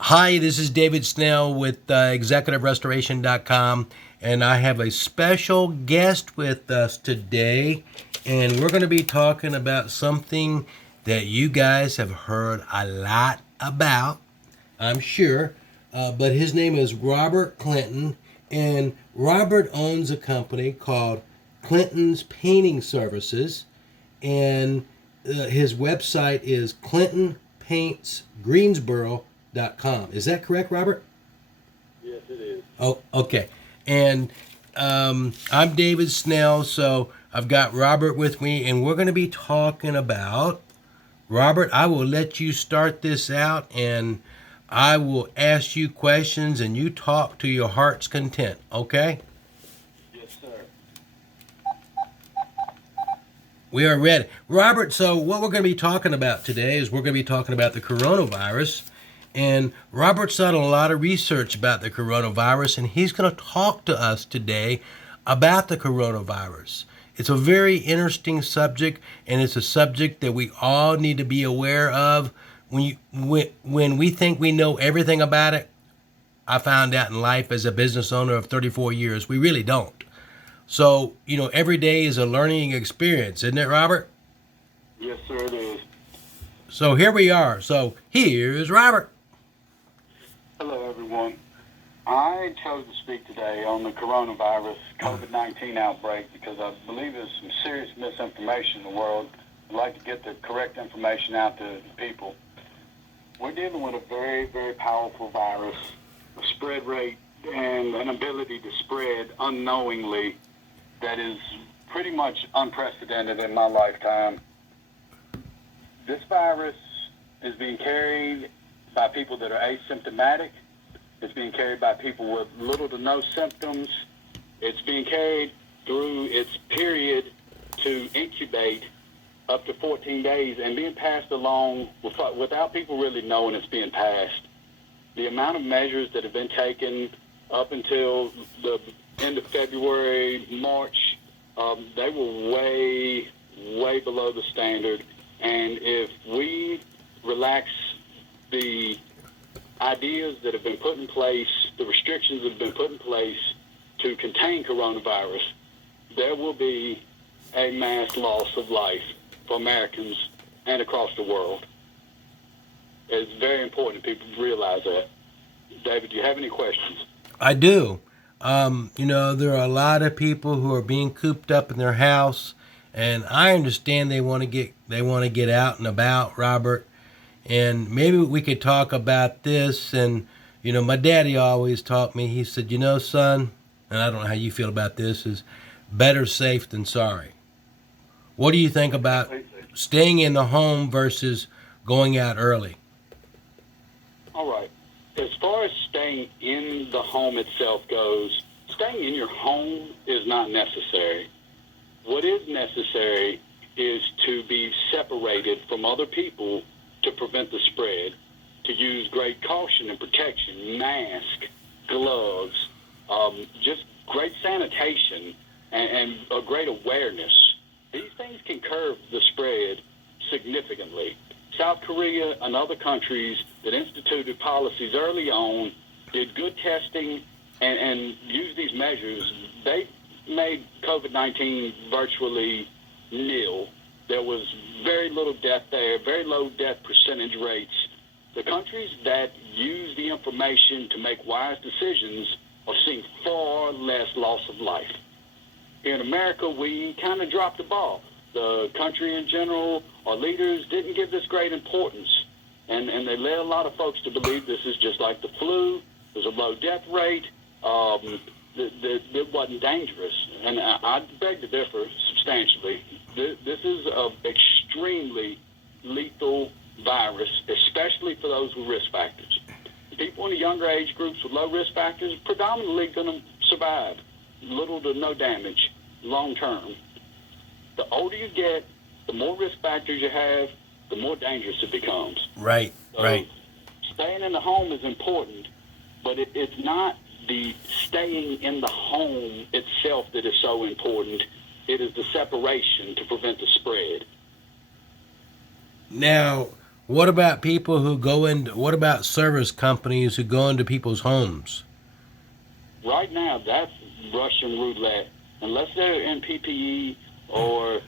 Hi, this is David Snell with ExecutiveRestoration.com, and I have a special guest with us today, and we're going to be talking about something that you guys have heard a lot about, I'm sure, but his name is Robert Clinton, and Robert owns a company called Clinton's Painting Services, and his website is clintonpaintsgreensboro.com. Is that correct, Robert? Yes, it is. Oh, okay. And I'm David Snell, so I've got Robert with me, and we're going to be talking about Robert. I will let you start this out, and I will ask you questions, and you talk to your heart's content. Okay? Yes, sir. We are ready. Robert, so what we're going to be talking about today is we're going to be talking about the coronavirus. And Robert's done a lot of research about the coronavirus, and he's going to talk to us today about the coronavirus. It's a very interesting subject, and it's a subject that we all need to be aware of. When we think we know everything about it, I found out in life as a business owner of 34 years, we really don't. So, every day is a learning experience, isn't it, Robert? Yes, sir, it is. So here we are. So here's Robert. Hello, everyone. I chose to speak today on the coronavirus COVID-19 outbreak because I believe there's some serious misinformation in the world. I'd like to get the correct information out to the people. We're dealing with a very, very powerful virus, a spread rate and an ability to spread unknowingly that is pretty much unprecedented in my lifetime. This virus is being carried by people that are asymptomatic. It's being carried by people with little to no symptoms. It's being carried through its period to incubate up to 14 days and being passed along without people really knowing it's being passed. The amount of measures that have been taken up until the end of February, March, they were way, way below the standard. And if we relax the ideas that have been put in place, the restrictions that have been put in place to contain coronavirus, there will be a mass loss of life for Americans and across the world. It's very important people realize that. David, do you have any questions? I do. There are a lot of people who are being cooped up in their house, and I understand they want to get out and about, Robert. And maybe we could talk about this. And my daddy always taught me. He said, son, and I don't know how you feel about this, is better safe than sorry. What do you think about Completely. staying in the home versus going out early? All right. As far as staying in the home itself goes, staying in your home is not necessary. What is necessary is to be separated from other people to prevent the spread, to use great caution and protection, mask, gloves, just great sanitation, and a great awareness. These things can curb the spread significantly. South Korea and other countries that instituted policies early on did good testing and used these measures. They made COVID-19 virtually nil. There was very little death there, very low death percentage rates. The countries that use the information to make wise decisions are seeing far less loss of life. Here in America, we kind of dropped the ball. The country in general, our leaders didn't give this great importance, and they led a lot of folks to believe this is just like the flu. There's a low death rate. It wasn't dangerous, and I beg to differ substantially. This is an extremely lethal virus, especially for those with risk factors. People in the younger age groups with low risk factors are predominantly going to survive, little to no damage long term. The older you get, the more risk factors you have, the more dangerous it becomes. Right, So right. staying in the home is important, but it's not the staying in the home itself that is so important. It is the separation to prevent the spread. Now, What about people who go into, what about service companies who go into people's homes? Right now, that's Russian roulette. Unless they're in PPE or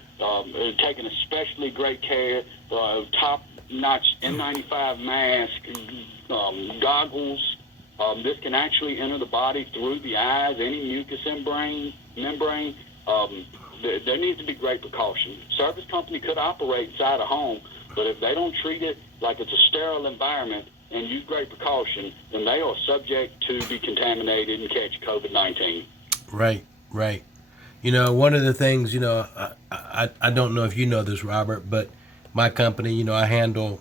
taking especially great care, top-notch N95 mask, goggles. This can actually enter the body through the eyes, any mucous membrane. There needs to be great precaution. Service company could operate inside a home, but if they don't treat it like it's a sterile environment and use great precaution, then they are subject to be contaminated and catch COVID-19. Right, right. You know, one of the things, I don't know if you know this, Robert, but my company, I handle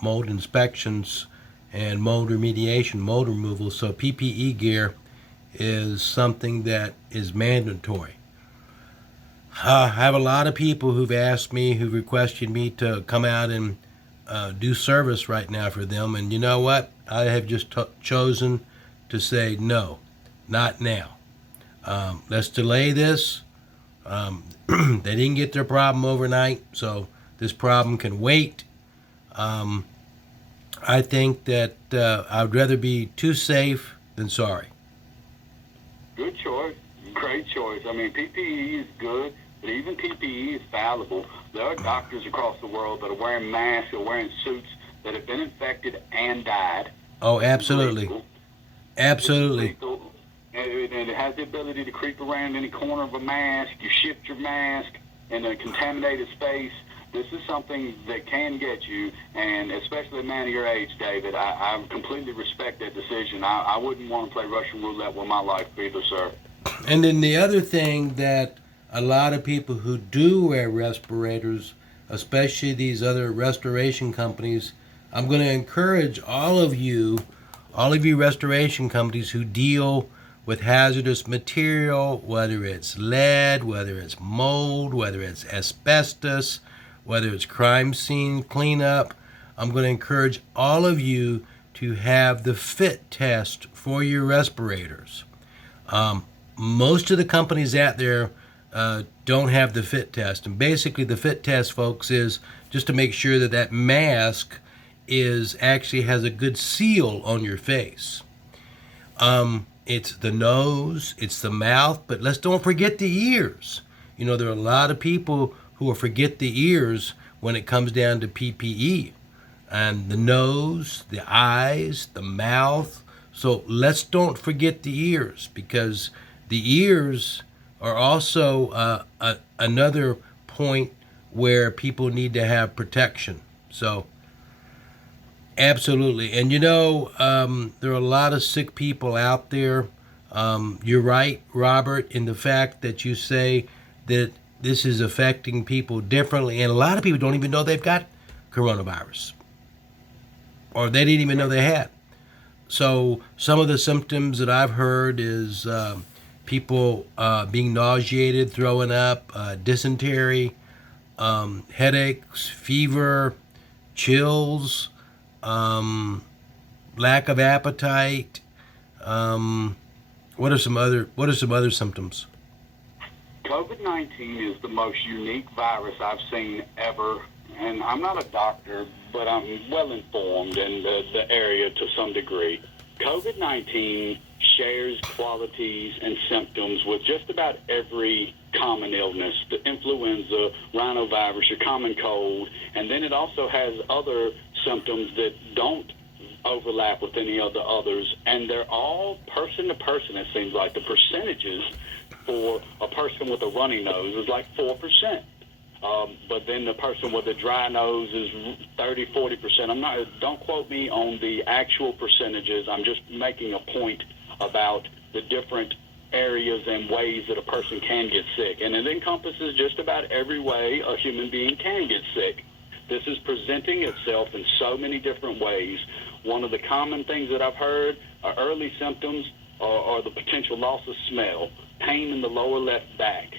mold inspections and mold remediation, mold removal. So PPE gear is something that is mandatory. I have a lot of people who've asked me, who've requested me to come out and do service right now for them. And you know what? I have just chosen to say no, not now. Let's delay this. They didn't get their problem overnight, so this problem can wait. I think that I'd rather be too safe than sorry. Good choice. Great choice. I mean, PPE is good, but even PPE is fallible. There are doctors across the world that are wearing masks or wearing suits that have been infected and died. Oh, absolutely. Absolutely. And it has the ability to creep around any corner of a mask. You shift your mask in a contaminated space. This is something that can get you, and especially a man of your age, David, I completely respect that decision. I wouldn't want to play Russian roulette with my life either, sir. And then the other thing that a lot of people who do wear respirators, especially these other restoration companies, I'm going to encourage all of you restoration companies who deal with hazardous material, whether it's lead, whether it's mold, whether it's asbestos, whether it's crime scene cleanup. I'm going to encourage all of you to have the fit test for your respirators. Most of the companies out there don't have the fit test. And basically the fit test, folks, is just to make sure that that mask actually has a good seal on your face. It's the nose, it's the mouth, but let's don't forget the ears. There are a lot of people who will forget the ears when it comes down to PPE. And the nose, the eyes, the mouth. So let's don't forget the ears, because the ears are also another point where people need to have protection. So absolutely. And there are a lot of sick people out there. You're right, Robert, in the fact that you say that this is affecting people differently. And a lot of people don't even know they've got coronavirus, or they didn't even know they had. So some of the symptoms that I've heard is people being nauseated, throwing up, dysentery, headaches, fever, chills, lack of appetite. What are some other symptoms? COVID-19 is the most unique virus I've seen ever, and I'm not a doctor, but I'm well informed in the area to some degree. COVID-19 shares qualities and symptoms with just about every common illness, the influenza, rhinovirus, your common cold, and then it also has other symptoms that don't overlap with any of the others, and they're all person to person. It seems like the percentages for a person with a runny nose is like 4%. But then the person with a dry nose is 30-40%. Don't quote me on the actual percentages. I'm just making a point about the different areas and ways that a person can get sick. And it encompasses just about every way a human being can get sick. This is presenting itself in so many different ways. One of the common things that I've heard are early symptoms are the potential loss of smell, pain in the lower left back.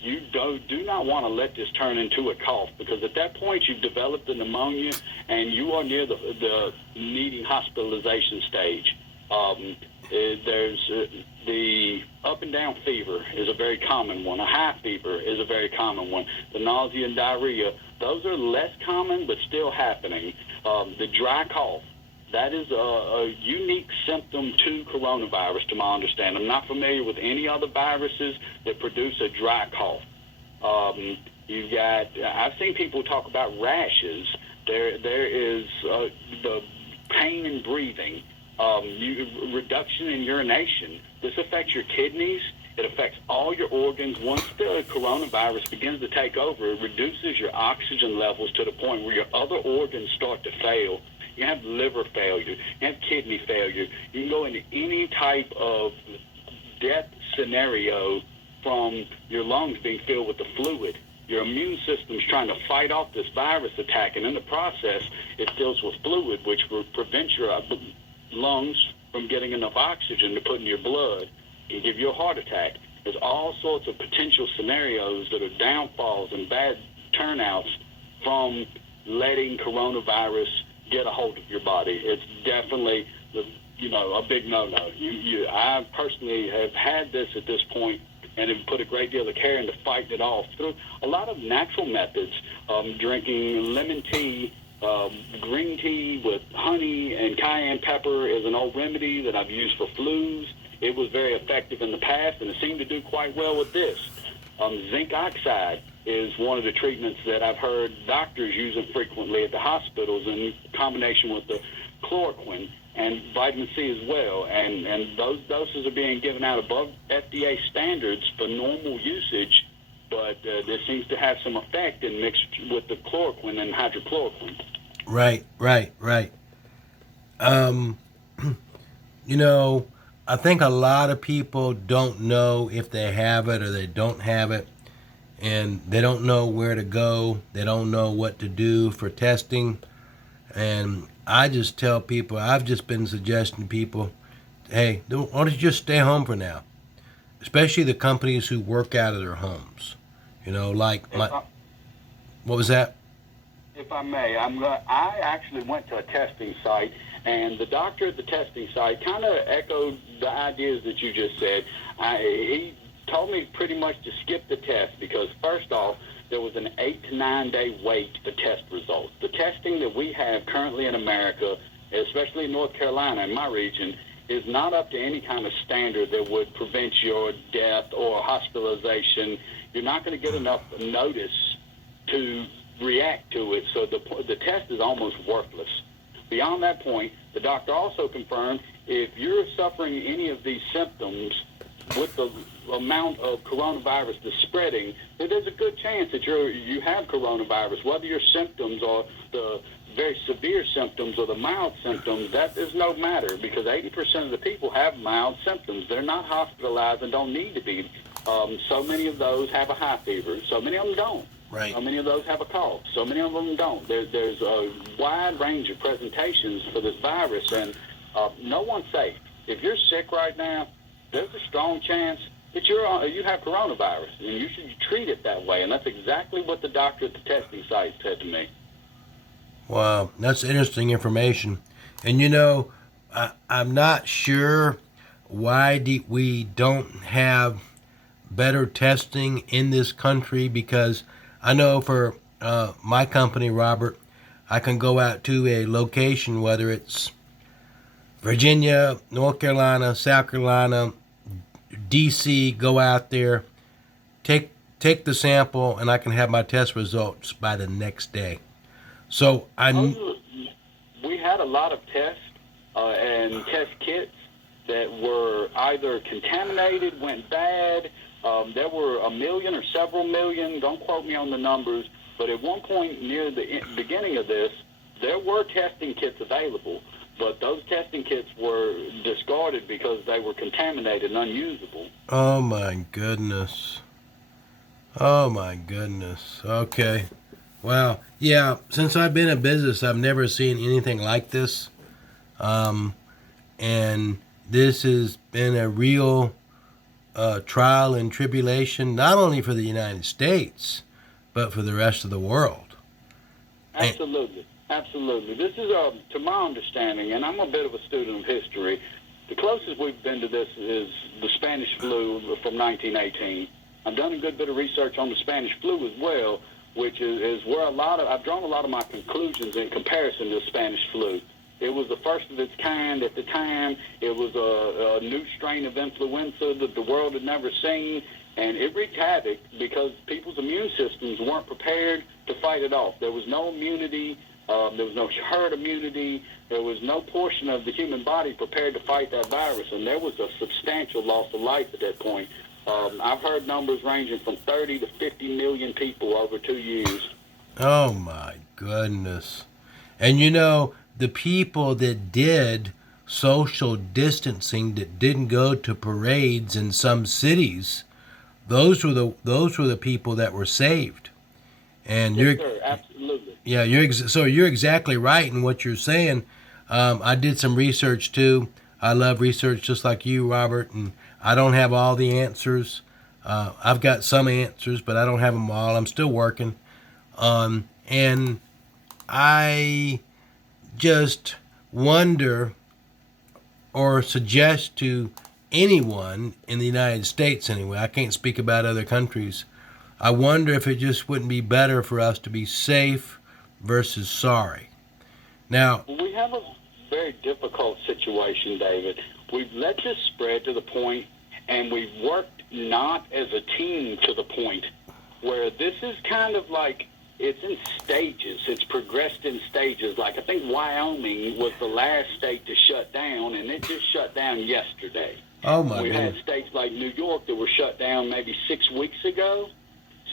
You do not want to let this turn into a cough, because at that point you've developed a pneumonia and you are near the needing hospitalization stage. There's the up and down fever is a very common one. A high fever is a very common one. The nausea and diarrhea, those are less common but still happening. The dry cough, that is a unique symptom to coronavirus, to my understanding. I'm not familiar with any other viruses that produce a dry cough. I've seen people talk about rashes. There is the pain in breathing, reduction in urination. This affects your kidneys. It affects all your organs. Once the coronavirus begins to take over, it reduces your oxygen levels to the point where your other organs start to fail. You have liver failure. You have kidney failure. You can go into any type of death scenario from your lungs being filled with the fluid. Your immune system's trying to fight off this virus attack, and in the process, it fills with fluid, which will prevent your lungs from getting enough oxygen to put in your blood and give you a heart attack. There's all sorts of potential scenarios that are downfalls and bad turnouts from letting coronavirus get a hold of your body. It's definitely, a big no-no. I personally have had this at this point and have put a great deal of care into fighting it off through a lot of natural methods, drinking lemon tea, green tea with honey and cayenne pepper is an old remedy that I've used for flus. It was very effective in the past, and it seemed to do quite well with this. Zinc oxide is one of the treatments that I've heard doctors using frequently at the hospitals in combination with the chloroquine and vitamin C as well. And those doses are being given out above FDA standards for normal usage, but this seems to have some effect in mixed with the chloroquine and hydrochloroquine. Right. I think a lot of people don't know if they have it or they don't have it, and they don't know where to go. They don't know what to do for testing. And I just tell people, I've just been suggesting to people, hey, why don't you just stay home for now? Especially the companies who work out of their homes. What was that? If I may, I actually went to a testing site, and the doctor at the testing site kind of echoed the ideas that you just said. He told me pretty much to skip the test because, first off, there was an 8 to 9 day wait to test results. The testing that we have currently in America, especially in North Carolina, in my region, is not up to any kind of standard that would prevent your death or hospitalization. You're not going to get enough notice to react to it, so the test is almost worthless. Beyond that point, the doctor also confirmed if you're suffering any of these symptoms with the amount of coronavirus that's spreading, there's a good chance that you have coronavirus, whether your symptoms are the very severe symptoms or the mild symptoms. That is no matter because 80% of the people have mild symptoms. They're not hospitalized and don't need to be. So many of those have a high fever. So many of them don't. Right. So many of those have a cough. So many of them don't. There's a wide range of presentations for this virus, and no one's safe. If you're sick right now, there's a strong chance that you have coronavirus, and you should treat it that way. And that's exactly what the doctor at the testing site said to me. Wow, that's interesting information. And I'm not sure why we don't have better testing in this country, because I know for my company, Robert, I can go out to a location, whether it's Virginia, North Carolina, South Carolina, DC, go out there, take the sample, and I can have my test results by the next day. So we had a lot of tests and test kits that were either contaminated, went bad. There were 1 million or several million, don't quote me on the numbers, but at one point near the beginning of this, there were testing kits available, but those testing kits were discarded because they were contaminated and unusable. Oh my goodness. Okay. Wow. Yeah, since I've been in business, I've never seen anything like this. And this has been a real trial and tribulation, not only for the United States, but for the rest of the world. Absolutely. This is, to my understanding, and I'm a bit of a student of history, the closest we've been to this is the Spanish flu from 1918. I've done a good bit of research on the Spanish flu as well, which is where I've drawn a lot of my conclusions in comparison to the Spanish flu. It was the first of its kind at the time. It was a new strain of influenza that the world had never seen, and it wreaked havoc because people's immune systems weren't prepared to fight it off. There was no immunity. There was no herd immunity. There was no portion of the human body prepared to fight that virus, and there was a substantial loss of life at that point. I've heard numbers ranging from 30 to 50 million people over 2 years. Oh my goodness. And the people that did social distancing, that didn't go to parades in some cities, those were the people that were saved. And Yes, sir, absolutely. yeah, you're exactly right in what you're saying. I did some research too. I love research just like you, Robert, and I don't have all the answers. I've got some answers, but I don't have them all. I'm still working. And I just wonder or suggest to anyone in the United States anyway, I can't speak about other countries, I wonder if it just wouldn't be better for us to be safe versus sorry. Now, We have a very difficult situation, David. We've let this spread to the point, and we've worked not as a team to the point where this is kind of like it's in stages. It's progressed in stages. Like I think Wyoming was the last state to shut down, and it just shut down yesterday. oh my We had goodness. states like New York that were shut down maybe 6 weeks ago.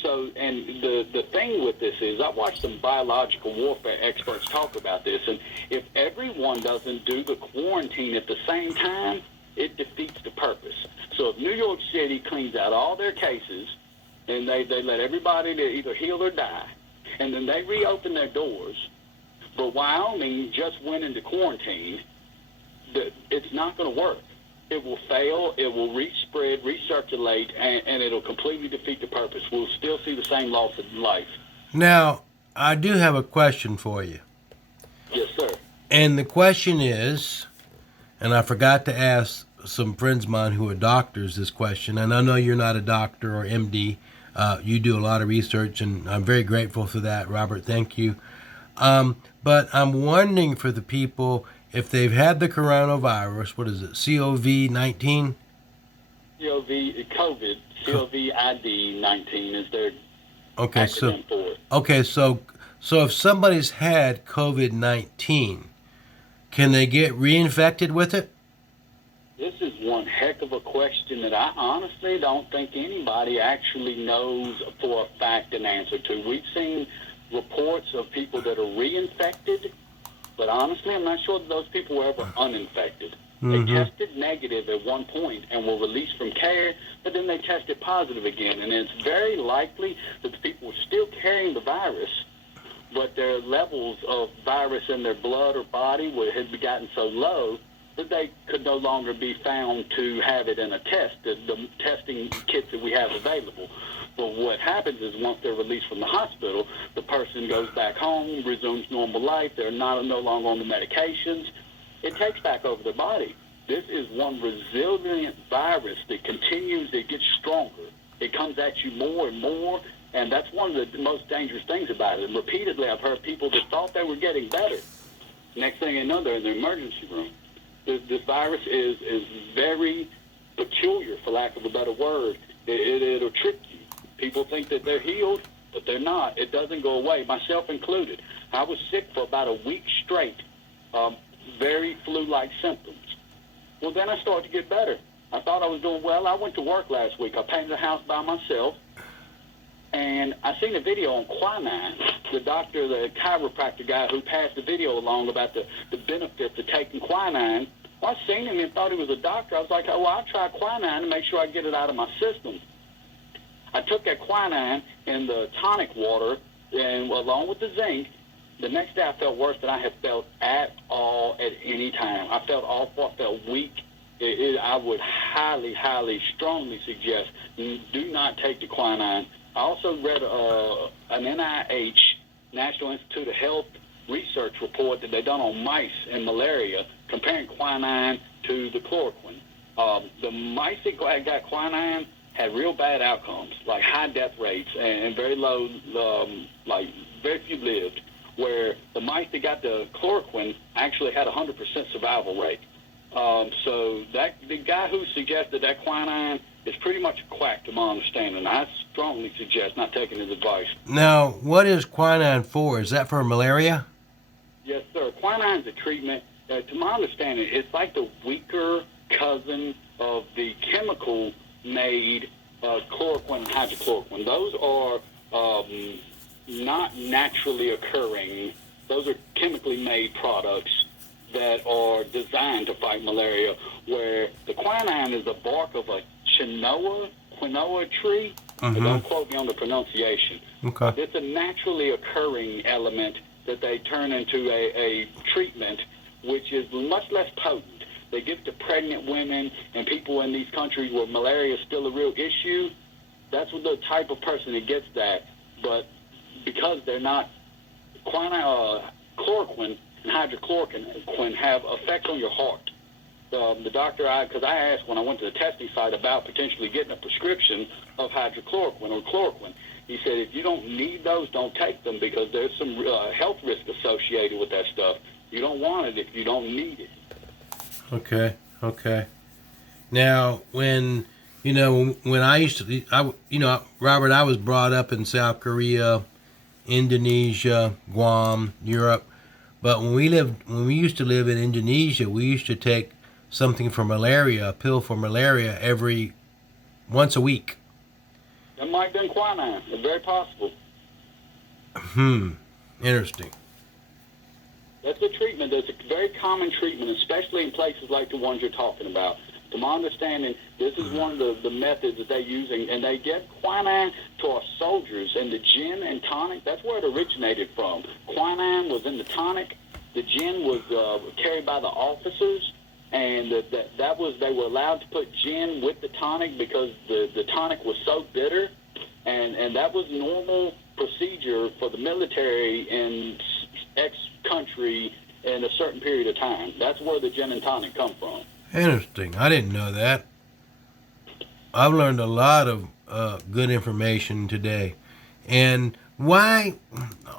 So, and the thing with this is, I watched some biological warfare experts talk about this, and if everyone doesn't do the quarantine at the same time, it defeats the purpose. So if New York City cleans out all their cases, and they let everybody to either heal or die, and then they reopen their doors, but Wyoming just went into quarantine, it's not going to work. It will fail, it will respread, recirculate, and it'll completely defeat the purpose. We'll still see the same loss of life. Now, I do have a question for you. Yes, sir. And the question is, and I forgot to ask some friends of mine who are doctors this question, and I know you're not a doctor or MD. You do a lot of research, and I'm very grateful for that, Robert. Thank you. But I'm wondering for the people, if they've had the coronavirus, what is it, COVID-19? COVID-19 is their Okay, acronym for it. okay, so if somebody's had COVID-19, can they get reinfected with it? This is one heck of a question that I honestly don't think anybody actually knows for a fact an answer to. We've seen reports of people that are reinfected, but honestly, I'm not sure that those people were ever uninfected. They tested negative at one point and were released from care, but then they tested positive again. And it's very likely that the people were still carrying the virus, but their levels of virus in their blood or body had gotten so low that they could no longer be found to have it in a test, the testing kits that we have available. But what happens is once they're released from the hospital, the person goes back home, resumes normal life. They're no longer on the medications. It takes back over their body. This is one resilient virus that continues. It gets stronger. It comes at you more and more, and that's one of the most dangerous things about it. And repeatedly, I've heard people that thought they were getting better. Next thing you know, they're in the emergency room. This virus is very peculiar, for lack of a better word. It'll trick you. People think that they're healed, but they're not. It doesn't go away, myself included. I was sick for about a week straight, very flu-like symptoms. Well, then I started to get better. I thought I was doing well. I went to work last week. I painted a house by myself, and I seen a video on quinine. The doctor, the chiropractor guy who passed the video along about the benefits of taking quinine. Well, I seen him and thought he was a doctor. I was like, oh, well, I'll try quinine to make sure I get it out of my system. I took that quinine in the tonic water, and along with the zinc, the next day I felt worse than I had felt at all at any time. I felt awful. I felt weak. I would highly, highly, strongly suggest do not take the quinine. I also read an NIH, National Institute of Health, research report that they've done on mice and malaria, comparing quinine to the chloroquine. The mice that got quinine had real bad outcomes, like high death rates and very low, like very few lived, where the mice that got the chloroquine actually had a 100% survival rate. So that the guy who suggested that quinine is pretty much a quack to my understanding. I strongly suggest not taking his advice. Now, what is quinine for? Is that for malaria? Yes, sir. Quinine's a treatment. To my understanding, it's like the weaker cousin of the chemical-made chloroquine and hydrochloroquine. Those are not naturally occurring. Those are chemically made products that are designed to fight malaria, where the quinine is the bark of a quinoa tree. Mm-hmm. Don't quote me on the pronunciation. Okay. It's a naturally occurring element that they turn into a treatment which is much less potent. They give it to pregnant women and people in these countries where malaria is still a real issue. That's what the type of person that gets that. But because they're not, chloroquine and hydrochloroquine have effects on your heart. The doctor, because I asked when I went to the testing site about potentially getting a prescription of hydrochloroquine or chloroquine. He said, if you don't need those, don't take them because there's some health risk associated with that stuff. You don't want it if you don't need it. Okay. Now, when I used to, Robert, I was brought up in South Korea, Indonesia, Guam, Europe. But when we used to live in Indonesia, we used to take something for malaria, a pill for malaria once a week. That might have been quinine. It's very possible. Interesting. That's a treatment. That's a very common treatment, especially in places like the ones you're talking about. To my understanding, this is one of the methods that they're using, and they get quinine to our soldiers. And the gin and tonic, that's where it originated from. Quinine was in the tonic. The gin was carried by the officers, and they were allowed to put gin with the tonic because the tonic was so bitter, and that was normal procedure for the military in X country in a certain period of time. That's where the gin and tonic come from. Interesting. I didn't know that. I've learned a lot of good information today. And why?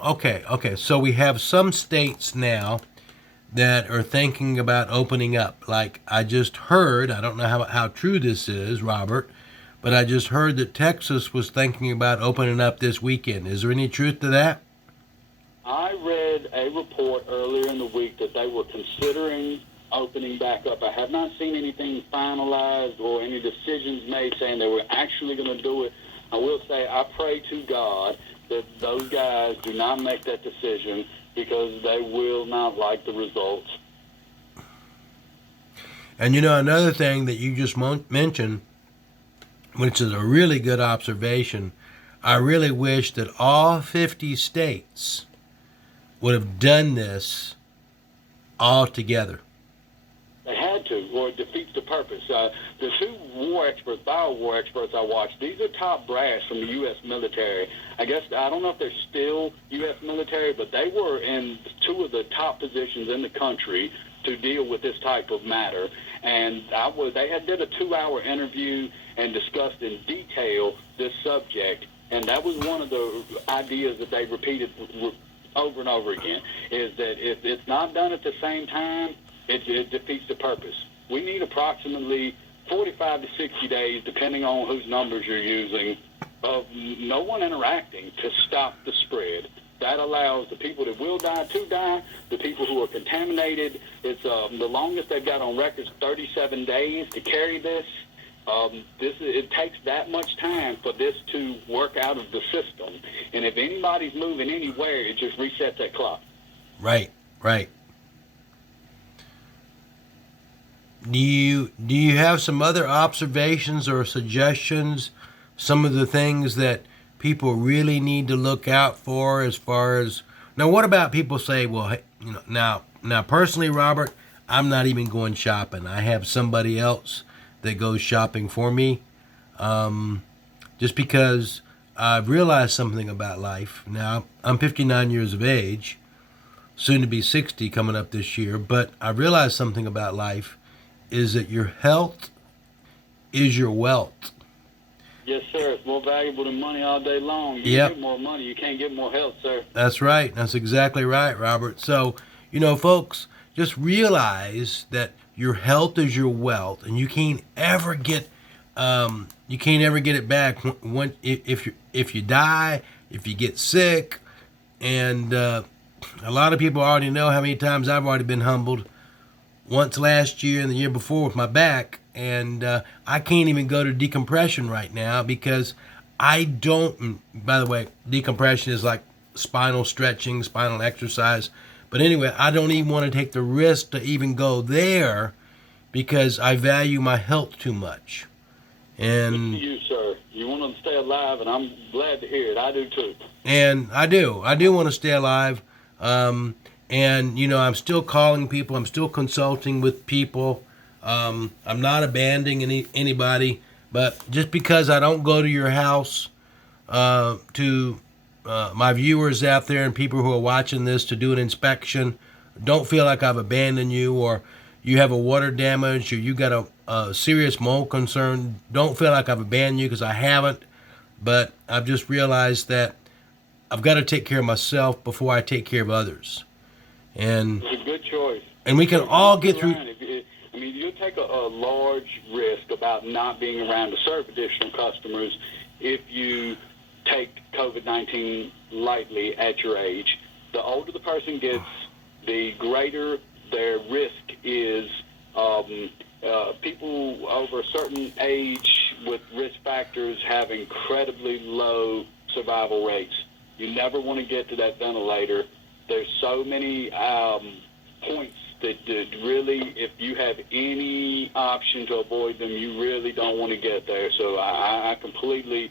Okay. So we have some states now that are thinking about opening up. Like I just heard, I don't know how true this is, Robert, but I just heard that Texas was thinking about opening up this weekend. Is there any truth to that? I read a report earlier in the week that they were considering opening back up. I have not seen anything finalized or any decisions made saying they were actually going to do it. I will say I pray to God that those guys do not make that decision because they will not like the results. And another thing that you just mentioned, which is a really good observation, I really wish that all 50 states would have done this all together. They had to, or it defeats the purpose. The two bio war experts I watched, these are top brass from the U.S. military. I don't know if they're still U.S. military, but they were in two of the top positions in the country to deal with this type of matter. And they did a 2-hour interview and discussed in detail this subject. And that was one of the ideas that they repeated over and over again, is that if it's not done at the same time, it defeats the purpose. We need approximately 45 to 60 days, depending on whose numbers you're using, of no one interacting to stop the spread. That allows the people that will die to die, the people who are contaminated. It's the longest they've got on record is 37 days to carry this. It takes that much time for this to work out of the system. And if anybody's moving anywhere, it just resets that clock. Right. Do you have some other observations or suggestions, some of the things that people really need to look out for as far as... Now, what about people say, well, hey, now personally, Robert, I'm not even going shopping. I have somebody else that goes shopping for me, just because I've realized something about life. Now, I'm 59 years of age, soon to be 60 coming up this year, but I realized something about life is that your health is your wealth. Yes, sir. It's more valuable than money all day long. You Yep. get more money, you can't get more health, sir. That's right. That's exactly right, Robert. So, folks, just realize that your health is your wealth, and you can't ever get it back if you die, if you get sick, and a lot of people already know how many times I've already been humbled. Once last year and the year before with my back, and I can't even go to decompression right now because I don't. By the way, decompression is like spinal stretching, spinal exercise. But anyway, I don't even want to take the risk to even go there because I value my health too much. Good for And you, sir. You want to stay alive, and I'm glad to hear it. I do too. I do want to stay alive. And I'm still calling people. I'm still consulting with people. I'm not abandoning anybody. But just because I don't go to your house, to my viewers out there and people who are watching this to do an inspection, don't feel like I've abandoned you, or you have a water damage, or you got a serious mold concern. Don't feel like I've abandoned you, because I haven't. But I've just realized that I've got to take care of myself before I take care of others. And It's a good choice. and we can So all don't get be through. around. You take a large risk about not being around to serve additional customers if you take COVID-19 lightly at your age. The older the person gets, the greater their risk is. People over a certain age with risk factors have incredibly low survival rates. You never want to get to that ventilator. There's so many points that really, if you have any option to avoid them, you really don't want to get there. So I completely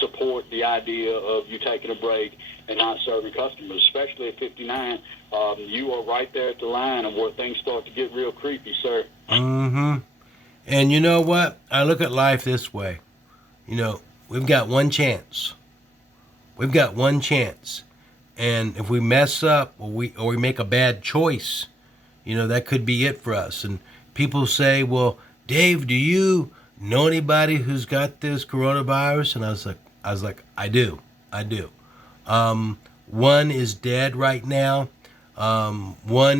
support the idea of you taking a break and not serving customers, especially at 59. You are right there at the line of where things start to get real creepy, sir. Mm-hmm. And you know what? I look at life this way. We've got one chance. We've got one chance. And if we mess up, or we make a bad choice, that could be it for us. And people say, "Well, Dave, do you know anybody who's got this coronavirus?" And I was like, I do. One is dead right now. One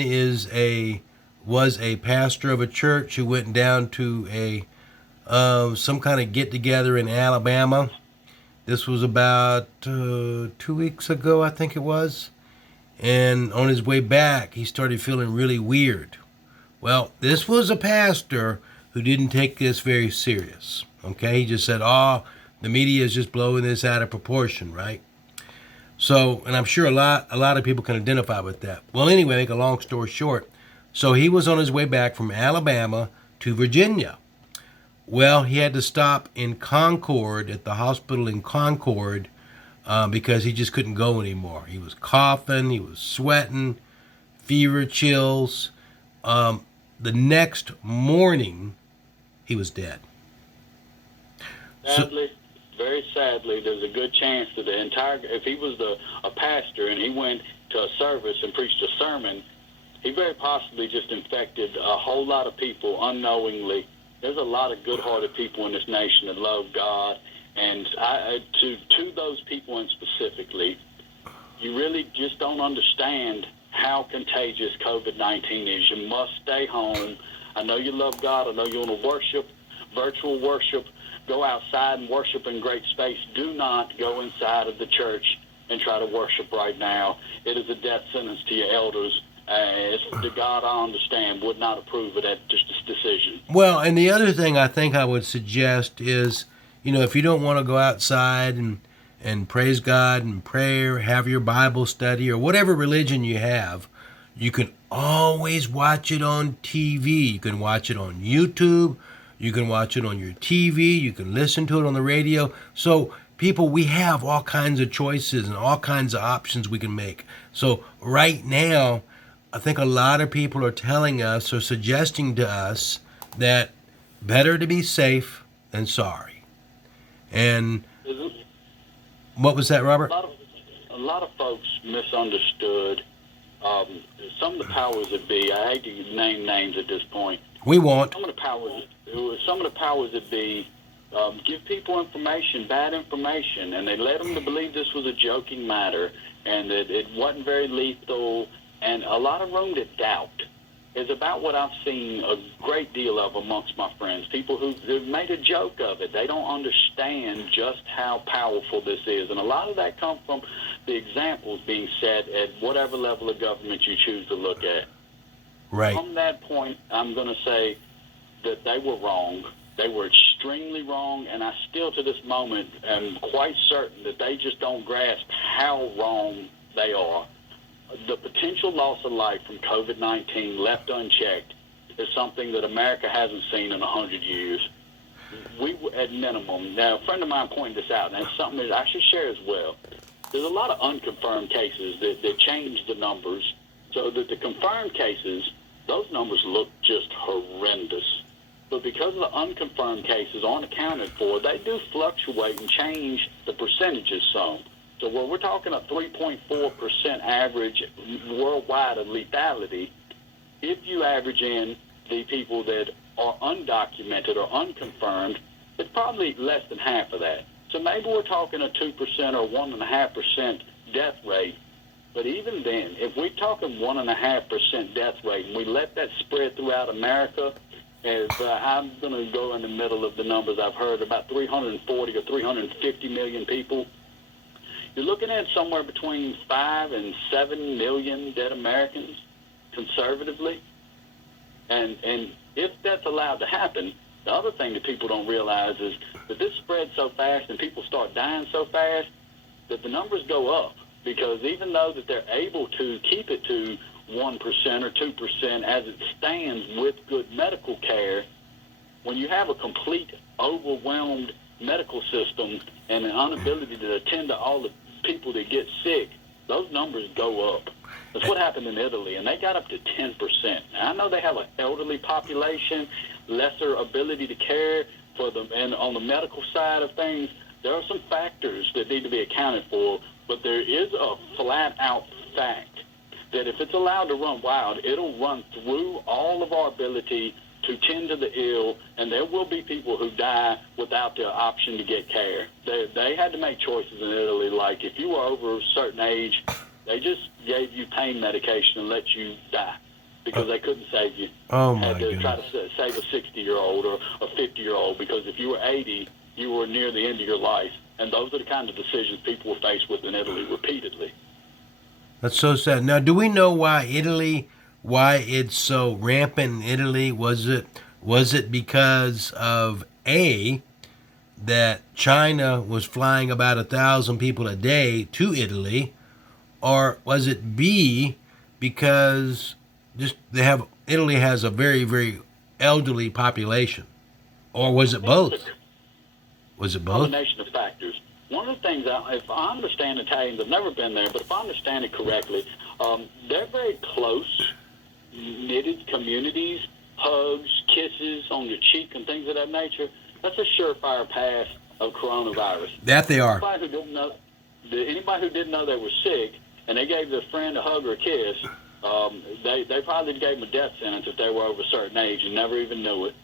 was a pastor of a church who went down to some kind of get together in Alabama. This was about 2 weeks ago, I think it was. And on his way back, he started feeling really weird. Well, this was a pastor who didn't take this very serious. Okay, he just said, "Oh, the media is just blowing this out of proportion," right? So, and I'm sure a lot of people can identify with that. Well, anyway, make a long story short, so he was on his way back from Alabama to Virginia. Well, he had to stop in Concord, at the hospital in Concord, because he just couldn't go anymore. He was coughing, he was sweating, fever, chills. The next morning, he was dead. Sadly, very sadly, there's a good chance that if he was a pastor and he went to a service and preached a sermon, he very possibly just infected a whole lot of people unknowingly. There's a lot of good-hearted people in this nation that love God, and to those people in specifically, you really just don't understand how contagious COVID-19 is. You must stay home. I know you love God. I know you want to worship, virtual worship. Go outside and worship in great space. Do not go inside of the church and try to worship right now. It is a death sentence to your elders. The God, I understand, would not approve of that decision. Well, and the other thing I think I would suggest is, if you don't want to go outside and praise God and pray, or have your Bible study, or whatever religion you have, you can always watch it on TV. You can watch it on YouTube. You can watch it on your TV. You can listen to it on the radio. So, people, we have all kinds of choices and all kinds of options we can make. So, right now, I think a lot of people are telling us, or suggesting to us, that better to be safe than sorry. And what was that, Robert? A lot of folks misunderstood some of the powers that be. I hate to name names at this point. We won't. Some of the powers that be give people information, bad information, and they led them to believe this was a joking matter and that it wasn't very lethal, and a lot of room to doubt is about what I've seen a great deal of amongst my friends, people who've made a joke of it. They don't understand just how powerful this is, and a lot of that comes from the examples being set at whatever level of government you choose to look at. Right. From that point, I'm going to say that they were wrong. They were extremely wrong, and I still, to this moment, am quite certain that they just don't grasp how wrong they are. The potential loss of life from COVID-19 left unchecked is something that America hasn't seen in 100 years. We, at minimum, now a friend of mine pointed this out, and it's something that I should share as well. There's a lot of unconfirmed cases that change the numbers, so that the confirmed cases, those numbers look just horrendous. But because the unconfirmed cases aren't accounted for, they do fluctuate and change the percentages some. So where we're talking a 3.4% average worldwide of lethality, if you average in the people that are undocumented or unconfirmed, it's probably less than half of that. So maybe we're talking a 2% or 1.5% death rate. But even then, if we're talking 1.5% death rate and we let that spread throughout America, I'm going to go in the middle of the numbers I've heard, about 340 or 350 million people. You're looking at somewhere between 5 and 7 million dead Americans, conservatively. And if that's allowed to happen, the other thing that people don't realize is that this spreads so fast and people start dying so fast that the numbers go up. Because even though that they're able to keep it to 1% or 2% as it stands with good medical care, when you have a complete overwhelmed medical system and an inability to attend to all the people that get sick, those numbers go up. That's what happened in Italy, and they got up to 10%. Now, I know they have an elderly population, lesser ability to care for them, and on the medical side of things, there are some factors that need to be accounted for, but there is a flat-out fact that if it's allowed to run wild, it'll run through all of our ability to tend to the ill, and there will be people who die without the option to get care. They had to make choices in Italy, like if you were over a certain age, they just gave you pain medication and let you die because they couldn't save you. Oh, my Had to goodness. try to save a 60-year-old or a 50-year-old, because if you were 80, you were near the end of your life. And those are the kinds of decisions people were faced with in Italy repeatedly. That's so sad. Now, do we know why it's so rampant in Italy? Was it because of A, that China was flying about 1,000 people a day to Italy, or was it B, because just Italy has a very, very elderly population, or was it both? Was it both? Combination of factors. One of the things, if I understand Italians, I've never been there, but if I understand it correctly, they're very close, knitted communities, hugs, kisses on your cheek, and things of that nature. That's a surefire path of coronavirus. That they are. Anybody who didn't know they were sick and they gave their friend a hug or a kiss, they probably gave them a death sentence if they were over a certain age and never even knew it.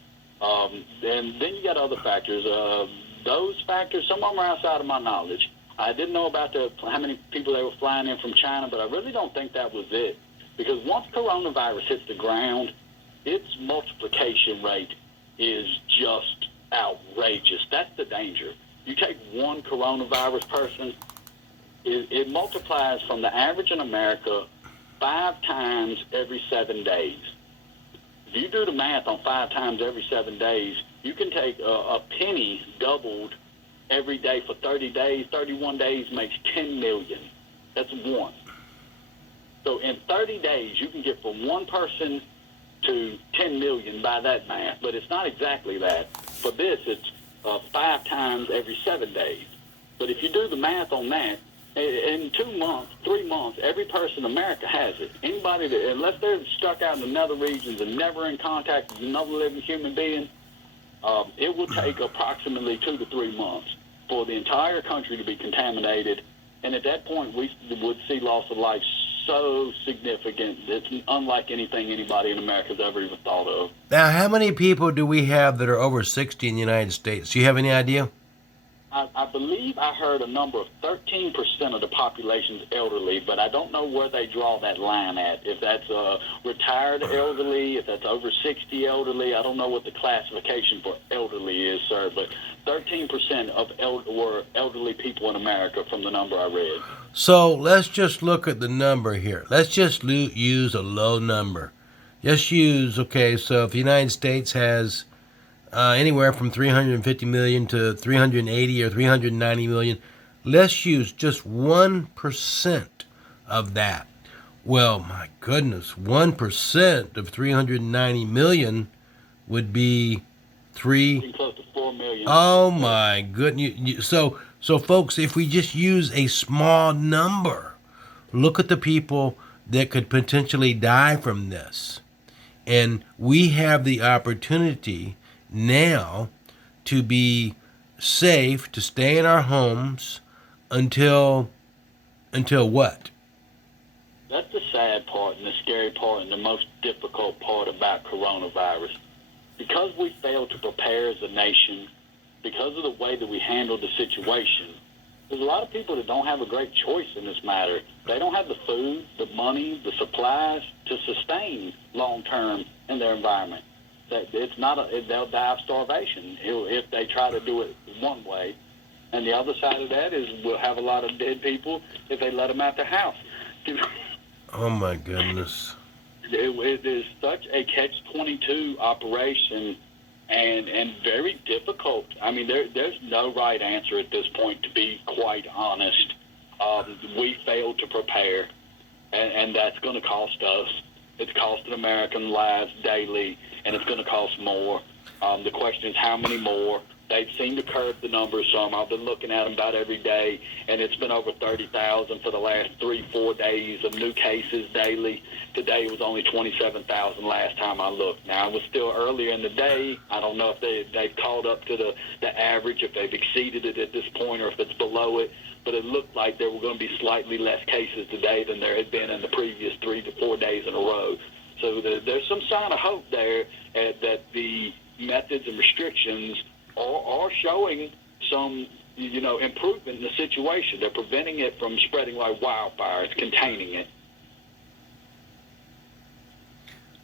And then you got other factors. Those factors, some of them are outside of my knowledge. I didn't know about how many people they were flying in from China, but I really don't think that was it. Because once coronavirus hits the ground, its multiplication rate is just outrageous. That's the danger. You take one coronavirus person, it multiplies from the average in America 5 times every 7 days. If you do the math on 5 times every 7 days, you can take a penny doubled every day for 30 days. 31 days makes 10 million. That's one. So in 30 days, you can get from one person to 10 million by that math, but it's not exactly that. For this, it's 5 times every 7 days. But if you do the math on that, in 2 months, 3 months, every person in America has it. Anybody that, unless they're stuck out in the nether regions and never in contact with another living human being, it will take approximately 2 to 3 months for the entire country to be contaminated. And at that point, we would see loss of life so significant. It's unlike anything anybody in America's ever even thought of. Now, how many people do we have that are over 60 in the United States? Do you have any idea? I believe I heard a number of 13% of the population's elderly, but I don't know where they draw that line at. If that's retired elderly, if that's over 60 elderly, I don't know what the classification for elderly is, sir, but 13% of were elderly people in America from the number I read. So let's just look at the number here. Let's just use a low number. Just use, okay, so if the United States has anywhere from 350 million to 380 or 390 million, let's use just 1% of that. Well, my goodness, 1% of 390 million would be Close to 4 million. Oh my goodness. So folks, if we just use a small number, look at the people that could potentially die from this. And we have the opportunity now to be safe, to stay in our homes until what? That's the sad part and the scary part and the most difficult part about coronavirus. Because we failed to prepare as a nation, because of the way that we handled the situation, there's a lot of people that don't have a great choice in this matter. They don't have the food, the money, the supplies to sustain long-term in their environment. They'll die of starvation if they try to do it one way. And the other side of that is we'll have a lot of dead people if they let them out their house. Oh my goodness. It is such a catch-22 operation and very difficult. I mean, there's no right answer at this point, to be quite honest. We failed to prepare, and that's going to cost us. It's costing American lives daily, and it's going to cost more. The question is how many more. They've seemed to curb the numbers some. I've been looking at them about every day, and it's been over 30,000 for the last 3-4 days of new cases daily. Today it was only 27,000 last time I looked. Now, it was still earlier in the day. I don't know if they've caught up to the average, if they've exceeded it at this point, or if it's below it. But it looked like there were going to be slightly less cases today than there had been in the previous 3 to 4 days in a row. So there's some sign of hope there that the methods and restrictions are showing some, improvement in the situation. They're preventing it from spreading like wildfire. It's containing it.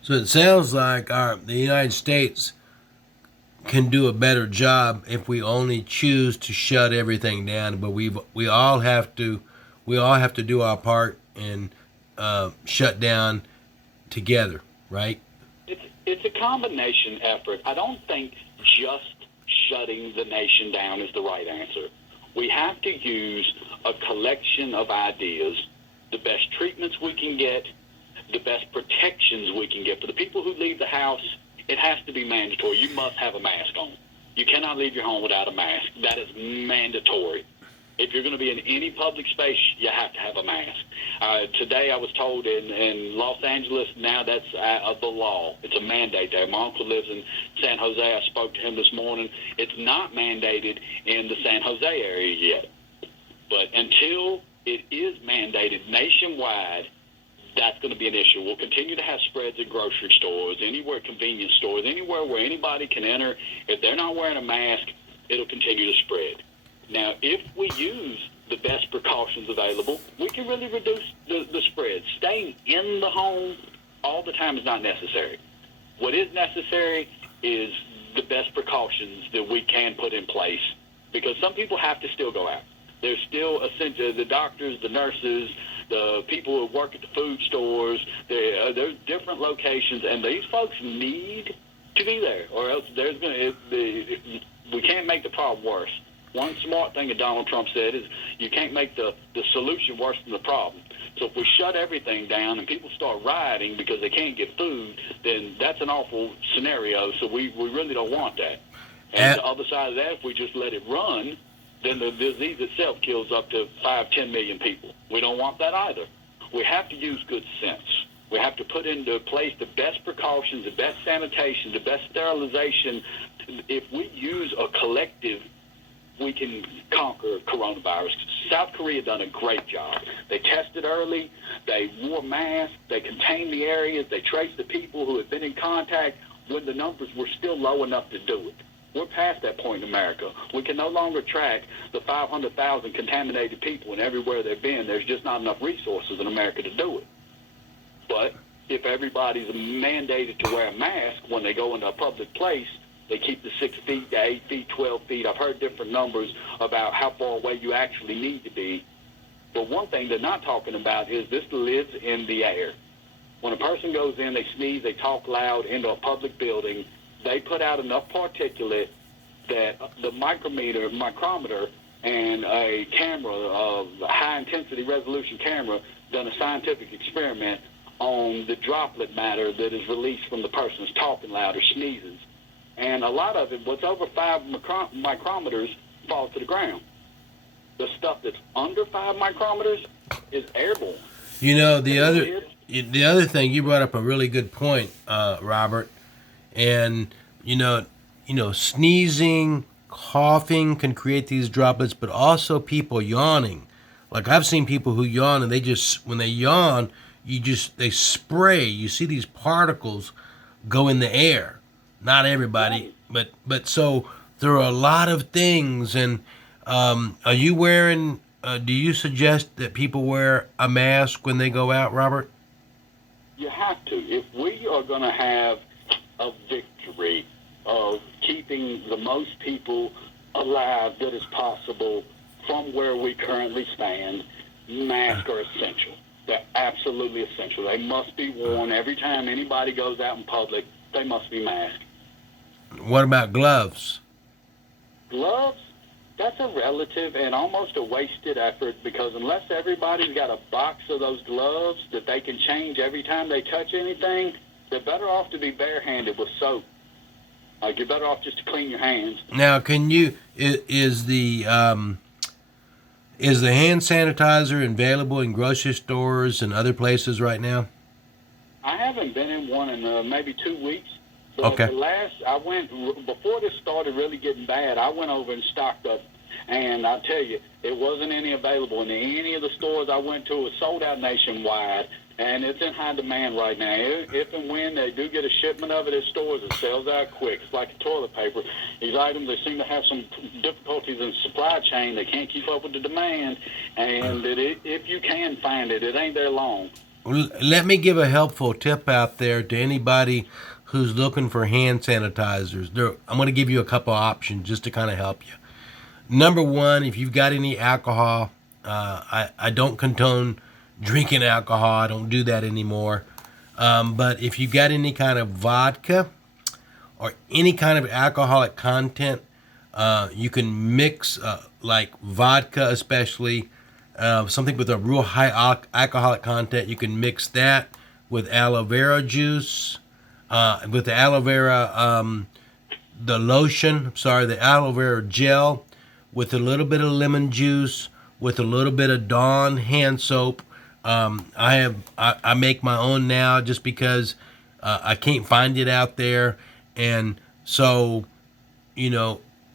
So it sounds like the United States can do a better job if we only choose to shut everything down. But we all have to do our part and shut down together, right? It's a combination effort. I don't think just shutting the nation down is the right answer. We have to use a collection of ideas, the best treatments we can get, the best protections we can get. For the people who leave the house, it has to be mandatory. You must have a mask on. You cannot leave your home without a mask. That is mandatory. If you're going to be in any public space, you have to have a mask. Today I was told in Los Angeles, now that's the law. It's a mandate there. My uncle lives in San Jose. I spoke to him this morning. It's not mandated in the San Jose area yet. But until it is mandated nationwide, that's going to be an issue. We'll continue to have spreads at grocery stores, anywhere, convenience stores, anywhere where anybody can enter. If they're not wearing a mask, it'll continue to spread. Now, if we use the best precautions available, we can really reduce the spread. Staying in the home all the time is not necessary. What is necessary is the best precautions that we can put in place, because some people have to still go out. There's still essential, the doctors, the nurses, the people who work at the food stores. There's different locations, and these folks need to be there, or else we can't make the problem worse. One smart thing that Donald Trump said is you can't make the solution worse than the problem. So if we shut everything down and people start rioting because they can't get food, then that's an awful scenario. So we really don't want that. And the other side of that, if we just let it run, then the disease itself kills up to 5-10 million people. We don't want that either. We have to use good sense. We have to put into place the best precautions, the best sanitation, the best sterilization. If we use a collective we can conquer coronavirus. South Korea done a great job. They tested early, they wore masks, they contained the areas, they traced the people who had been in contact when the numbers were still low enough to do it. We're past that point in America. We can no longer track the 500,000 contaminated people, and everywhere they've been, there's just not enough resources in America to do it. But if everybody's mandated to wear a mask when they go into a public place, they keep the 6 feet, the 8 feet, 12 feet. I've heard different numbers about how far away you actually need to be. But one thing they're not talking about is this lives in the air. When a person goes in, they sneeze, they talk loud into a public building, they put out enough particulate that the micrometer and a camera, a high-intensity resolution camera, done a scientific experiment on the droplet matter that is released from the person who's talking loud or sneezes. And a lot of it, what's over 5 micrometers, falls to the ground. The stuff that's under 5 micrometers is airborne. You know, the other thing, you brought up a really good point, Robert. And, you know, sneezing, coughing can create these droplets, but also people yawning. Like I've seen people who yawn and they just, when they yawn, they spray. You see these particles go in the air. Not everybody, but so there are a lot of things. And are you wearing, do you suggest that people wear a mask when they go out, Robert? You have to. If we are going to have a victory of keeping the most people alive that is possible from where we currently stand, masks are essential. They're absolutely essential. They must be worn every time anybody goes out in public. They must be masked. What about gloves? Gloves? That's a relative and almost a wasted effort, because unless everybody's got a box of those gloves that they can change every time they touch anything, they're better off to be barehanded with soap. Like, you're better off just to clean your hands. Now, is the hand sanitizer available in grocery stores and other places right now? I haven't been in one in maybe 2 weeks. But Okay. before this started really getting bad, I went over and stocked up. And I tell you, it wasn't any available in any of the stores I went to. It was sold out nationwide, and it's in high demand right now. If and when they do get a shipment of it at stores, it sells out quick. It's like toilet paper. These items, they seem to have some difficulties in the supply chain. They can't keep up with the demand, and if you can find it, it ain't there long. Well, let me give a helpful tip out there to anybody who's looking for hand sanitizers. I'm going to give you a couple options just to kind of help you. Number one, if you've got any alcohol, I don't condone drinking alcohol. I don't do that anymore. But if you've got any kind of vodka or any kind of alcoholic content, you can mix like vodka, especially something with a real high alcoholic content. You can mix that with aloe vera juice, with the aloe vera, the aloe vera gel, with a little bit of lemon juice, with a little bit of Dawn hand soap. I make my own now just because I can't find it out there, and so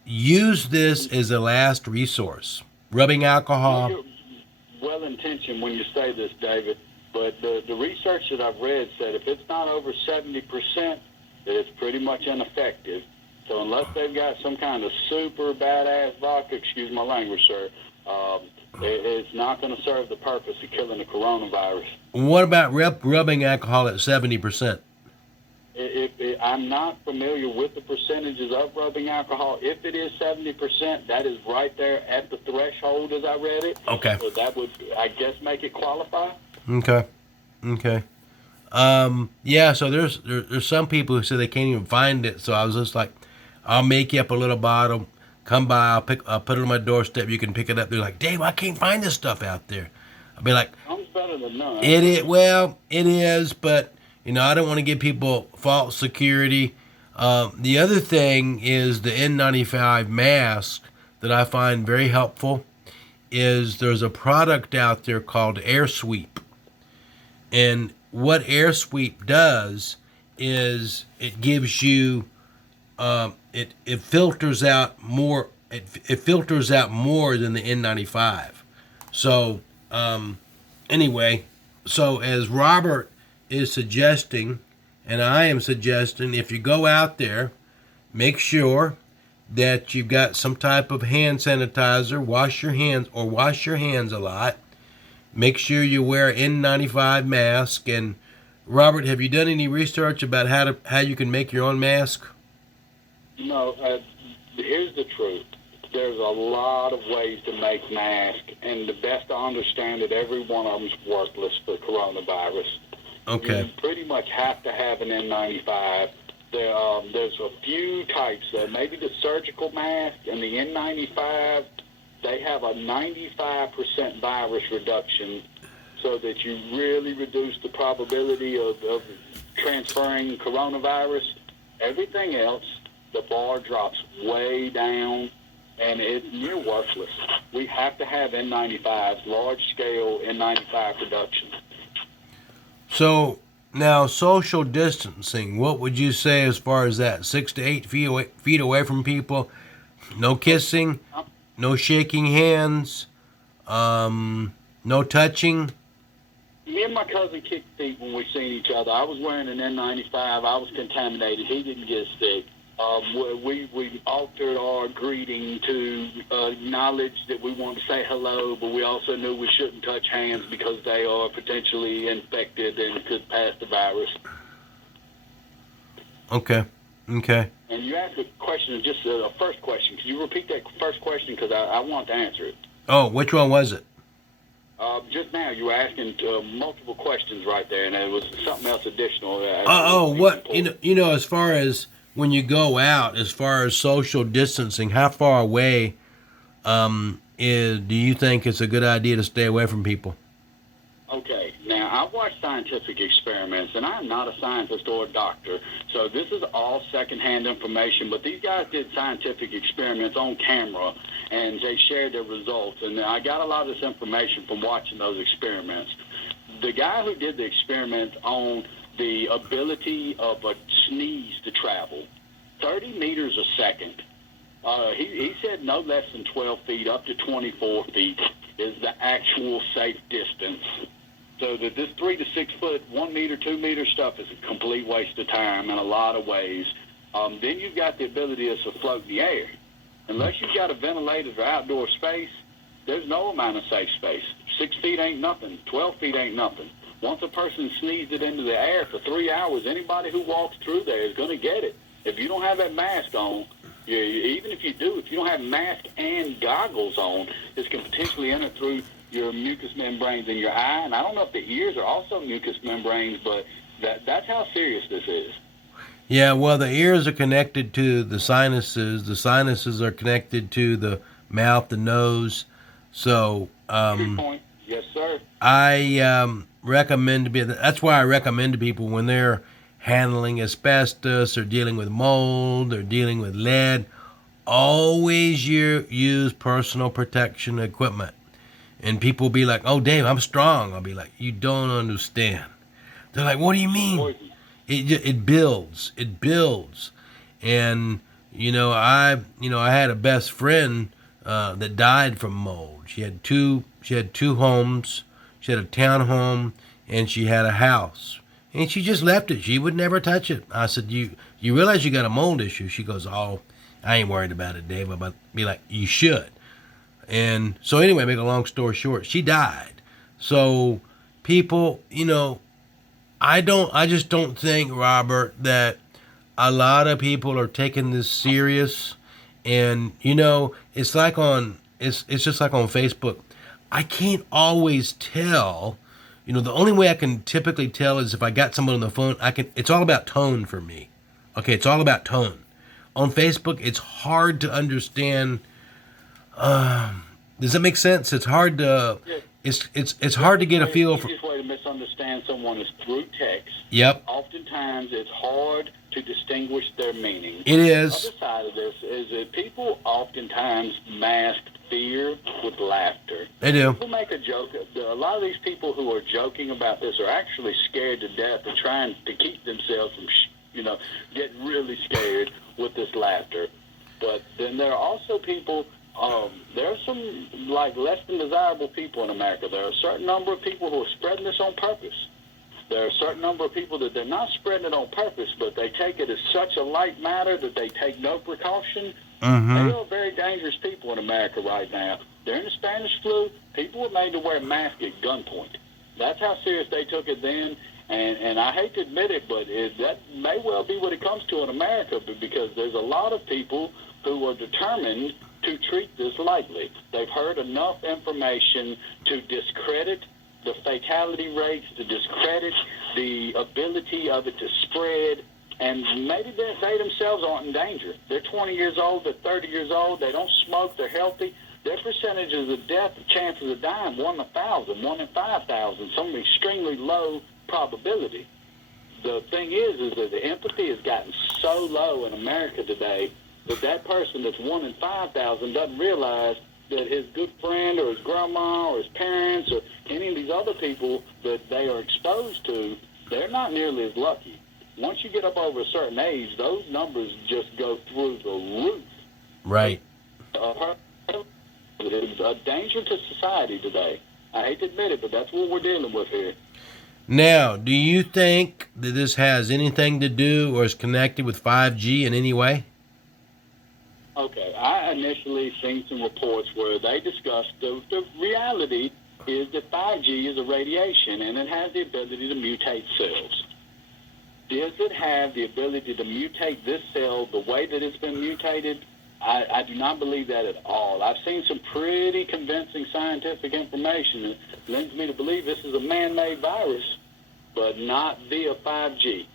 use this as a last resource. Rubbing alcohol. You're well-intentioned when you say this, David, but the research that I've read said if it's not over 70%, that it's pretty much ineffective. So unless they've got some kind of super badass vodka, excuse my language, sir, it's not going to serve the purpose of killing the coronavirus. What about rubbing alcohol at 70%? I'm not familiar with the percentages of rubbing alcohol. If it is 70%, that is right there at the threshold as I read it. Okay. So that would, I guess, make it qualify. Okay. Yeah, so there's some people who say they can't even find it, so I was just like, I'll make you up a little bottle, come by, I'll put it on my doorstep, you can pick it up. They're like, Dave, I can't find this stuff out there. I'll be like, Sounds better than none. it is, but I don't want to give people false security. The other thing is the N95 mask that I find very helpful is there's a product out there called Air Sweep. And what Air Sweep does is it gives you, it filters out more it filters out more than the N95. So anyway, so as Robert is suggesting, and I am suggesting, if you go out there, make sure that you've got some type of hand sanitizer. Wash your hands, or wash your hands a lot. Make sure you wear an N95 mask. And Robert, have you done any research about how you can make your own mask? No, here's the truth. There's a lot of ways to make masks, and the best I understand it, every one of them's worthless for coronavirus. Okay. You pretty much have to have an N95. There's a few types. Maybe the surgical mask and the N95, they have a 95% virus reduction so that you really reduce the probability of transferring coronavirus. Everything else, the bar drops way down, and it's near worthless. We have to have N95s, large-scale N95 production. So now, social distancing, what would you say as far as that? 6 to 8 feet away from people, no kissing, no shaking hands, no touching. Me and my cousin kicked feet when we seen each other. I was wearing an N95. I was contaminated. He didn't get sick. We altered our greeting to acknowledge that we want to say hello, but we also knew we shouldn't touch hands because they are potentially infected and could pass the virus. Okay. And you asked a question, just a first question. Can you repeat that first question? Because I want to answer it. Oh, which one was it? Just now you were asking multiple questions right there, and it was something else additional. What as far as when you go out, as far as social distancing, how far away do you think it's a good idea to stay away from people? Okay, now I've watched scientific experiments, and I'm not a scientist or a doctor, so this is all secondhand information, but these guys did scientific experiments on camera, and they shared their results, and I got a lot of this information from watching those experiments. The guy who did the experiment on the ability of a sneeze to travel, 30 meters a second, he said no less than 12 feet, up to 24 feet is the actual safe distance. So that this 3 to 6 foot, 1 meter, 2 meter stuff is a complete waste of time in a lot of ways. Then you've got the ability to float in the air. Unless you've got a ventilated or outdoor space, there's no amount of safe space. 6 feet ain't nothing. 12 feet ain't nothing. Once a person sneezed it into the air for 3 hours, anybody who walks through there is going to get it. If you don't have that mask on, even if you do, if you don't have mask and goggles on, this can potentially enter through your mucous membranes in your eye. And I don't know if the ears are also mucous membranes, but that's how serious this is. Yeah, well, the ears are connected to the sinuses. The sinuses are connected to the mouth, the nose. So, Good point. Yes, sir. I recommend that's why I recommend to people when they're handling asbestos or dealing with mold or dealing with lead, always use personal protection equipment. And people be like, "Oh, Dave, I'm strong." I'll be like, "You don't understand." They're like, "What do you mean?" It builds. And I had a best friend that died from mold. She had two homes. She had a townhome and she had a house. And she just left it. She would never touch it. I said, "You realize you got a mold issue?" She goes, "Oh, I ain't worried about it, Dave." I'd be like, "You should." And so anyway, make a long story short, she died. So people, I just don't think, Robert, that a lot of people are taking this serious. And it's just like on Facebook. I can't always tell. The only way I can typically tell is if I got someone on the phone. It's all about tone for me. Okay, it's all about tone. On Facebook, it's hard to understand. Does that make sense? It's hard to. It's hard to get a feel for. The easiest way to misunderstand someone is through text. Yep. Oftentimes, it's hard to distinguish their meaning. It is. The other side of this is that people oftentimes mask fear with laughter. They do. People make a joke. A lot of these people who are joking about this are actually scared to death and trying to keep themselves from, getting really scared with this laughter. But then there are also people, there are some like less than desirable people in America. There are a certain number of people who are spreading this on purpose. There are a certain number of people that they're not spreading it on purpose, but they take it as such a light matter that they take no precaution. They are very dangerous people in America right now. During the Spanish flu, people were made to wear masks at gunpoint. That's how serious they took it then. And I hate to admit it, but that may well be what it comes to in America, because there's a lot of people who are determined to treat this lightly. They've heard enough information to discredit the fatality rates, to discredit the ability of it to spread, and maybe they themselves aren't in danger. They're 20 years old, they're 30 years old, they don't smoke, they're healthy. Their percentages of death, chances of dying, 1 in 1,000, 1 in 5,000, some extremely low probability. The thing is that the empathy has gotten so low in America today that person that's 1 in 5,000 doesn't realize that his good friend or his grandma or his parents or any of these other people that they are exposed to, they're not nearly as lucky. Once you get up over a certain age, those numbers just go through the roof. Right. It's a danger to society today. I hate to admit it, but that's what we're dealing with here. Now, do you think that this has anything to do or is connected with 5G in any way? Okay, I initially seen some reports where they discussed the reality is that 5G is a radiation and it has the ability to mutate cells. Does it have the ability to mutate this cell the way that it's been mutated? I do not believe that at all. I've seen some pretty convincing scientific information that leads me to believe this is a man-made virus, but not via 5G.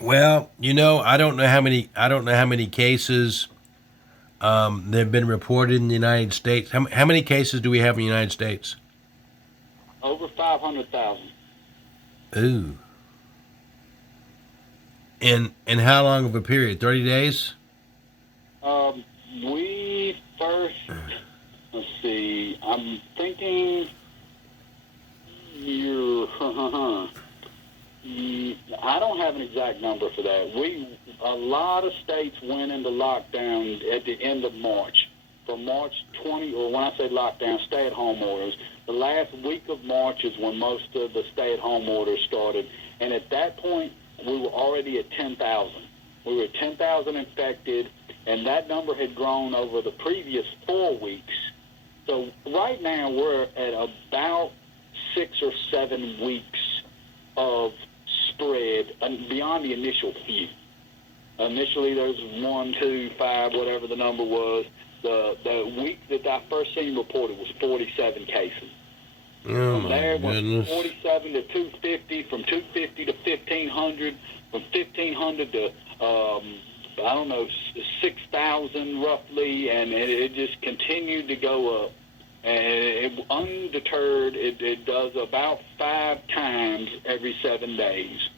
Well, I don't know how many cases that have been reported in the United States. How many cases do we have in the United States? Over 500,000. Ooh. In how long of a period? 30 days? We first, let's see, I'm thinking I don't have an exact number for that. A lot of states went into lockdown at the end of March. From March 20, or when I say lockdown, stay-at-home orders. The last week of March is when most of the stay-at-home orders started. And at that point, we were already at 10,000. We were at 10,000 infected, and that number had grown over the previous 4 weeks. So right now, we're at about 6 or 7 weeks of spread beyond the initial few. Initially, there was 1, 2, 5, whatever the number was. The week that I first seen reported was 47 cases. Oh, from there, my goodness. From 47 to 250, from 250 to 1,500, from 1,500 to, 6,000 roughly, and it just continued to go up. And undeterred, it does about 5 times every 7 days.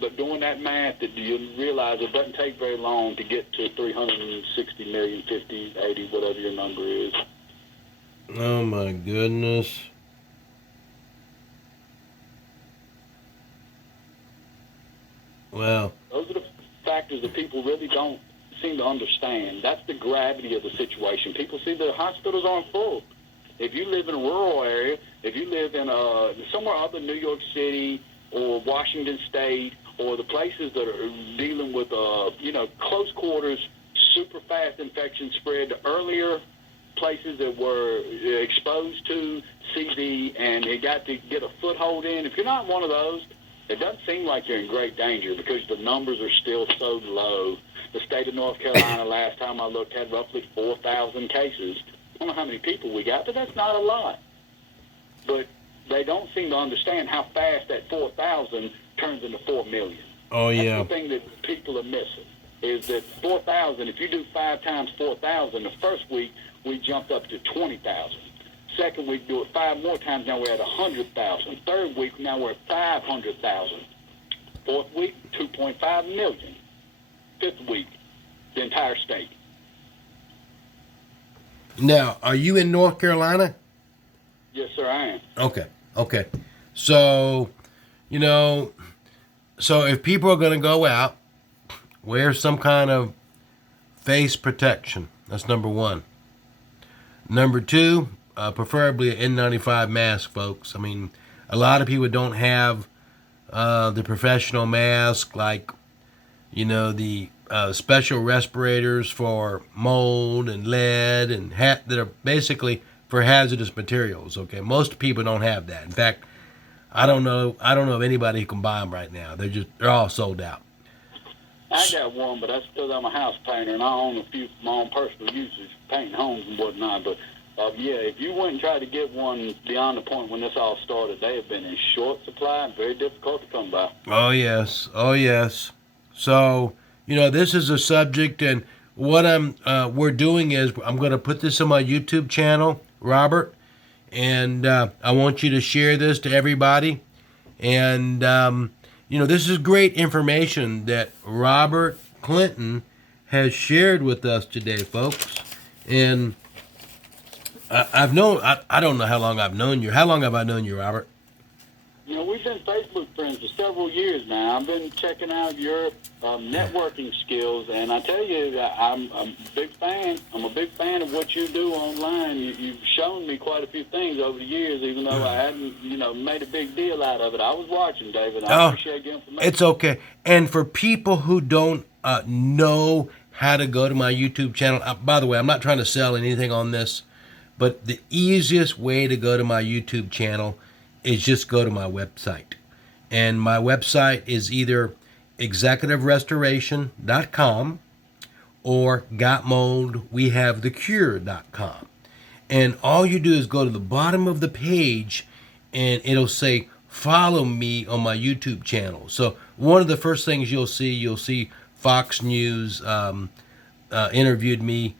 But doing that math, you realize it doesn't take very long to get to 360 million, 50, 80, whatever your number is. Oh, my goodness. Well, those are the factors that people really don't seem to understand. That's the gravity of the situation. People see the hospitals aren't full. If you live in a rural area, if you live in somewhere other than New York City or Washington State or the places that are dealing with close quarters, super fast infection spread, the earlier places that were exposed to CV and it got to get a foothold in, if you're not one of those, it doesn't seem like you're in great danger because the numbers are still so low. The state of North Carolina, last time I looked, had roughly 4,000 cases. I don't know how many people we got, but that's not a lot. But they don't seem to understand how fast that 4,000 turns into 4 million. Oh, yeah. That's the thing that people are missing, is that 4,000, if you do 5 times 4,000, the first week we jumped up to 20,000. Second week, do it 5 more times, now we're at 100,000. Third week, now we're at 500,000. Fourth week, 2.5 million. Fifth week, the entire state. Now, are you in North Carolina? Yes, sir, I am. Okay. So, So if people are going to go out, wear some kind of face protection. That's number one. Number two, preferably an N95 mask, folks. I mean, a lot of people don't have the professional mask, like, the special respirators for mold and lead and that are basically for hazardous materials. Okay, most people don't have that. In fact, I don't know of anybody who can buy them right now. They're all sold out. I got one, but I'm a house painter, and I own a few for my own personal uses, painting homes and whatnot. But yeah, if you went and tried to get one beyond the point when this all started, they have been in short supply and very difficult to come by. Oh yes, oh yes. So this is a subject, and what we're doing is I'm going to put this on my YouTube channel, Robert, and I want you to share this to everybody. And this is great information that Robert Clinton has shared with us today, folks. And I've known, I don't know how long I've known you. How long have I known you, Robert? We've been Facebook friends for several years now. I've been checking out your networking skills, and I tell you, I'm a big fan. I'm a big fan of what you do online. You've shown me quite a few things over the years, even though I hadn't, made a big deal out of it. I was watching, David. I appreciate your information. It's okay. And for people who don't know how to go to my YouTube channel, by the way, I'm not trying to sell anything on this, but the easiest way to go to my YouTube channel is just go to my website. And my website is either executiverestoration.com or gotmoldwehavethecure.com. And all you do is go to the bottom of the page and it'll say follow me on my YouTube channel. So one of the first things you'll see Fox News interviewed me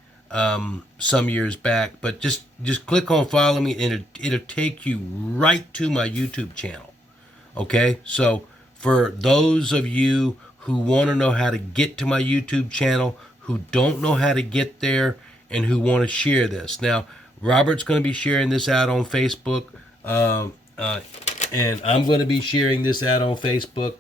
some years back, but just click on follow me and it'll take you right to my YouTube channel. Okay, so for those of you who want to know how to get to my YouTube channel, who don't know how to get there, and who want to share this, now Robert's going to be sharing this out on Facebook, and I'm going to be sharing this out on Facebook,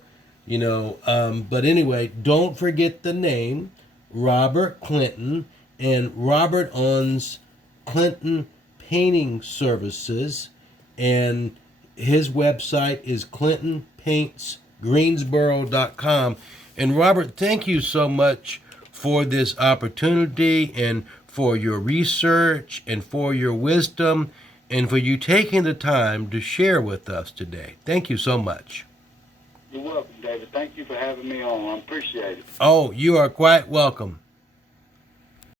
but anyway, don't forget the name, Robert Clinton. And Robert owns Clinton Painting Services, and his website is clintonpaintsgreensboro.com. And Robert, thank you so much for this opportunity and for your research and for your wisdom and for you taking the time to share with us today. Thank you so much. You're welcome, David. Thank you for having me on. I appreciate it. Oh, you are quite welcome.